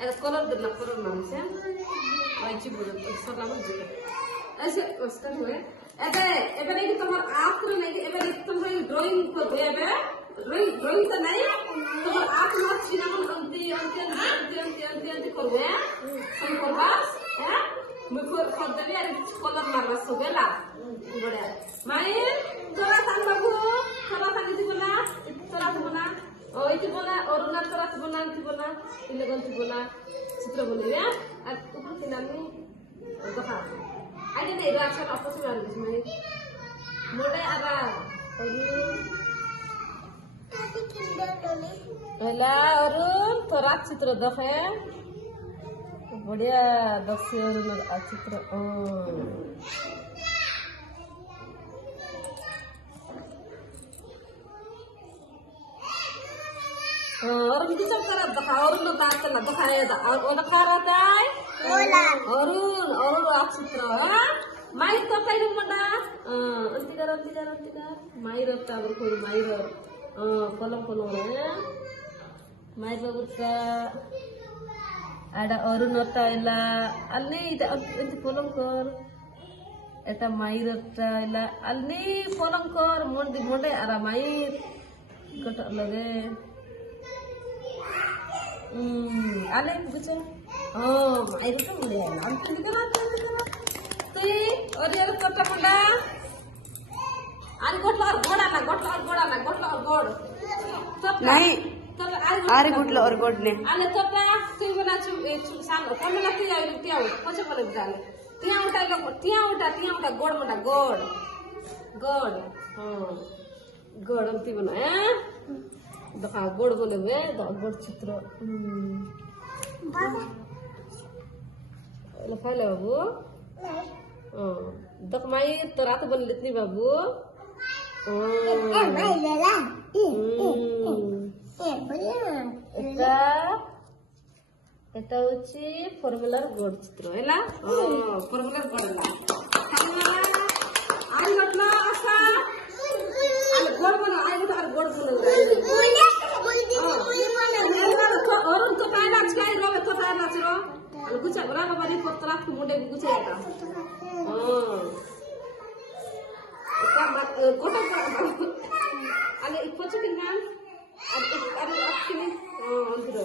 Ada color de la color namanya. Wajib buat salam juga. ऐसे उसका हुए एबे नहीं तुम्हार आँख में नहीं एबे तुम्हारी ड्राइंग को एबे ड्राइंग तो नहीं तुम्हार आँख में सिनेमा अंति कर हुए तुम कर बस है मुझे खुद भी यार कलर मारना सोगेला बड़े माई तोरा तान बाबू तोरा तान इति बोला ओ इति बोला और उन्हें तोरा इति बोला इलेगन इति बोला चित्र बोले या और ऊपर के नाम में देखा ada nih reaction apa sih dari sini? Mulai apa? Arun, torak citra dah ya. बढ़िया दक्षिण अरुण चित्र और मुझे सब कर बता और लोग बात करना बताया था और क्या रहता है और चित्र माई तो कहीं नहीं मना अंतिका माई रहता है कोई माई रह कोलम है माई बगुत्ता ada orang nota ila alni ita anti polong kor eta mairata ila alni polong kor monde ara mair kota lage ale bucho oh mair itu mule anti dikana tu और यार kota munda ari gotla goda na god नहीं आरे गुटला और गोडले आले तो पा तुम बना साम कम लगती है तिया पछे पले जाले तिया उठा गोड मडा गोड हां गोड अंती बना है देखा गोड बोले वे गोड चित्र बाबा लफाले बाबू दक माई तो रात बन लेतनी बाबू माई लेला এটা হচ্ছে ফর্মুলার গোড চিত্র হেলা ফর্মুলার গোড না আই গটলা আসা আরে গোড বনা আই গট আর গোড বনা অরুণ তো পায় না আজকে রবে তো পায় না চিরো আর গুছা বরাবর বাড়ি পত্রা কু মুডে গুছা এটা এটা কোটা আলে ইপোচে কিনা ada sini antro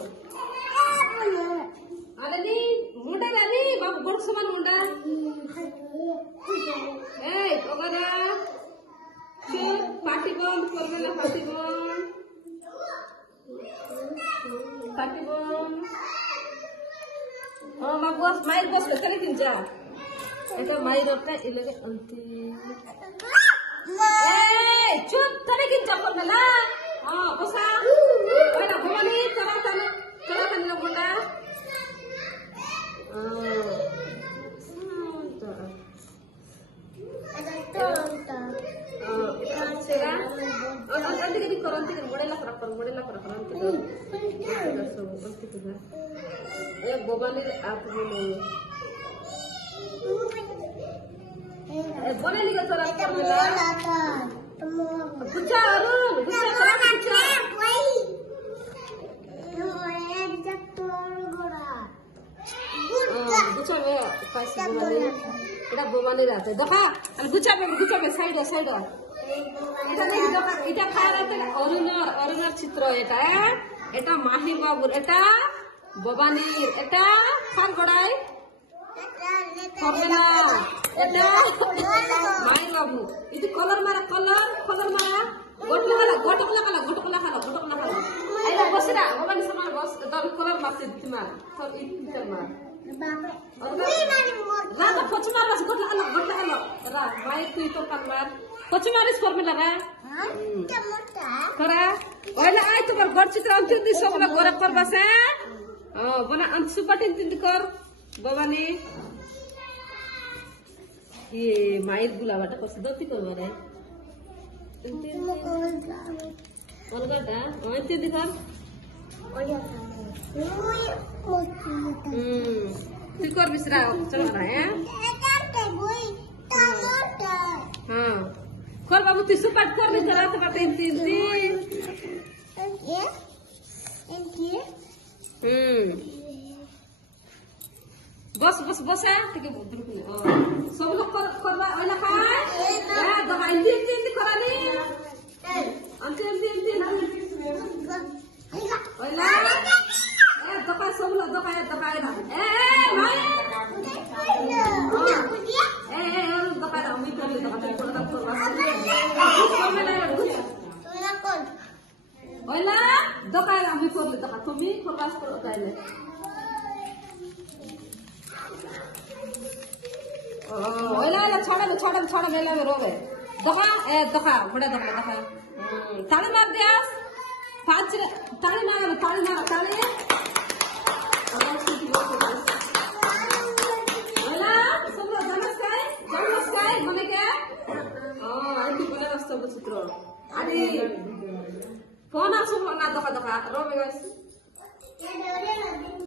ada nih muda kali babu gor sama muda ogada cur party bomb kormela party bomb oh ma bos main bos kali kinja itu main apa ilage anti cur tadi kinja kormela bosa ada bawani cara tanah bunda nanti kita koranti kan model koranti bawani apa ini boleh nih cara Gucha Arun, gucha में पास इधर बोवानी रहते देखा गुचा में side इधर खा रहते अरुणर चित्र এটা মাহি বাবুর এটা ববানির এটা খান গড়াই ফর্মুলা এটা মাই বাবু ಇದು ಕಲರ್ ಮಾರ ಗೊಟ್ಟಕಲ ಐದ ಬಸ್ರ ಬಬನಿ ಸಮಾನ ಬಸ್ ದರ್ ಕಲರ್ ಮಾರ್ತಿದ್ತಿ ಮಾರ ಸರ್ ಇತ್ತಿ ಮಾರ Lama pocumar mas gotla ala ra mai tu itu kan mar pocumar is formula ra kara oila ai tu kar god chitra antu di sogla gora par basa bona ant supatin tin kor babani ye mai gula bata kos doti kor mare on gata antu di kor Tikor bisra चला रहा है हाँ कर बाबू तू सुपाट कर नहीं चला तो बातें तीन बस बस बस है ठीक है सब लोग करवा ओला खाए दवा इंदी करानी अंति ओला दका सब लोग दका ना भाई और दका ना मी कर ले दका थोड़ा ओला दका ना मी कर ले दका तुम्ही प्रवास करो ताईले ओला छोड़ा मेला में रोवे दका बड़ा दका ताली मार दिया 5 ताली मार ताली